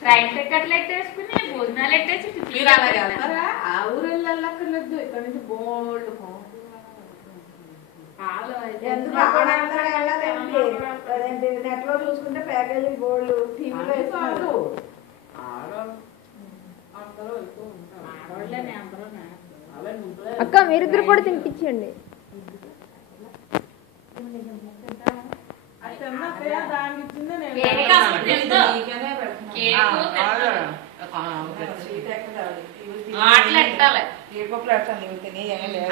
Train టికెట్లు ఎట్టేసుకుని భోజనాలు ఎట్టేసి మీరు అలాగే వెళ్తారా? ఆ ఊరు వెళ్ళక్కర్లేదు, ఇక్కడ నుంచి బోల్డ్ నెట్ లో చూసుకుంటే ప్యాకేజీ బోల్డ్ టీవీలో ఇస్తారు. అక్క మీరిద్దరు కూడా తినిపించండి.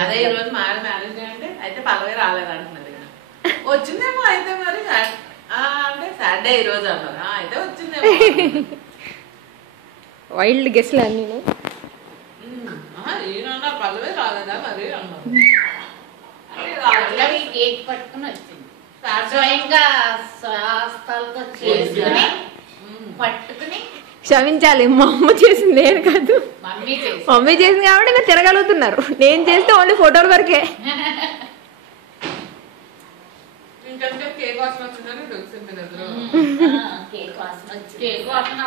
అదే ఈ రోజు మ్యారేజ్ అంటే అయితే పల్లవి రాలేదంటున్నది. వచ్చిందేమో అయితే మరి అంటే సాటర్డే ఈ రోజు అన్నారు. అయితే వచ్చిందేమో. వైల్డ్ గెస్ట్లు అన్నీ ఈయన పల్లవి రాలేదా మరి అన్నారు. కేక్ పట్టుకుని వచ్చింది స్వయంగా శాస్త్రాలతో చేసుకుని పట్టుకుని. క్షమించాలి, మా అమ్మ చేసింది నేను కాదు, మమ్మీ చేసింది కాబట్టి ఇంకా తిరగలుగుతున్నారు. నేను చేస్తే ఓన్లీ ఫోటోల వరకే. ఇంకంటే కేక్ వాసన వచ్చిందని తెలిసింది. కేక్ వాసన వచ్చింది. కేక్ వాసన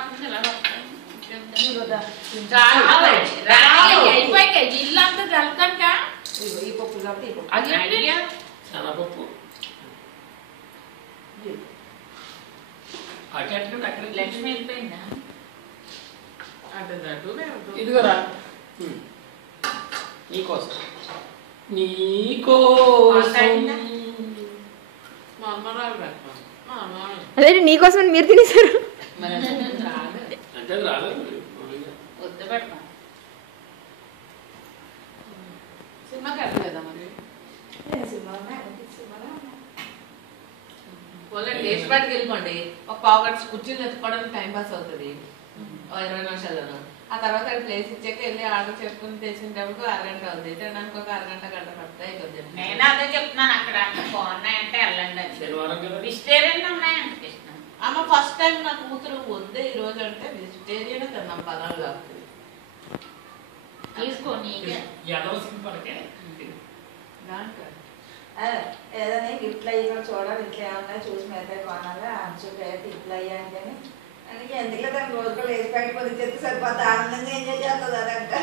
అయిపోయి ఇల్లు అంతా జలకనుక ఈ పప్పు కాబట్టి శనగపప్పు లక్ష్మి వెళ్ళిపోయిందా? ఇదిగోరా నీకోసం మా అమ్మ రాదు. అదే నీకోసం మీరు తినేసారు. అంటే రాలేదు. వద్దు పెడతాం. సినిమాకి వెళ్ళలేదా మరి? టేస్ట్ బయటకి వెళ్ళిపోండి. ఒక పావు గంట కుర్చీలు ఎత్తుకోవడానికి టైం పాస్ అవుతుంది 20 నిమిషాలను. ఆ తర్వాత ప్లేస్ ఇచ్చాక వెళ్ళి ఆర్డర్ చేసుకుని తెచ్చేటప్పుడు అరగంట అవుతుంది. తినడానికి ఒక అరగంట గంట పడతాయి కొద్దిగా. నేను అదే చెప్తున్నాను, అక్కడ అన్ని బాగున్నాయంటే వెళ్ళండి. వెజిటేరియన్ ఉన్నాయంటే అమ్మ ఫస్ట్ టైం నా కూతురు వద్దే ఈ రోజు అంటే వెజిటేరియన్ తిన్నాం పదాలు కాస్తుంది. తీసుకొని ఏదైనా ఇట్లా ఇట్లా చూడాలి, ఇట్లా ఏమన్నా చూసి మీద కొనాలి అంచు ఇట్లా అయ్యా అంటేనే అందుకే ఎందుకులే దాని రోజులు వేసి పెట్టిపోతే చెప్తే సరిపోతే ఆనందంగా ఎంజాయ్ చేస్తుంది అదంట.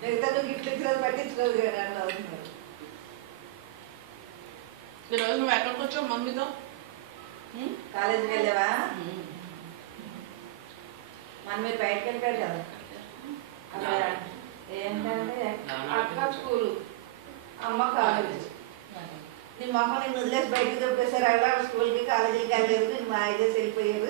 మిగతా నువ్వు గిఫ్ట్లు ఇచ్చినది పట్టించుకోదు కదా అట్లా అవుతున్నారు. ఈరోజు నువ్వు ఎక్కడికి వచ్చావు మమ్మీతో? కాలేజీకి వెళ్ళావా? మన మీరు బయటకు వెళ్ళిపోయారు కదా. ఏంటంటే అక్క స్కూలు, అమ్మ కాలేజ్. నీ మొహం నేను వదిలేసి బయటకు చెప్పేసారు. అలా స్కూల్కి కాలేజీకి వెళ్ళలేదు, నేను మా చేసి వెళ్ళిపోయారు.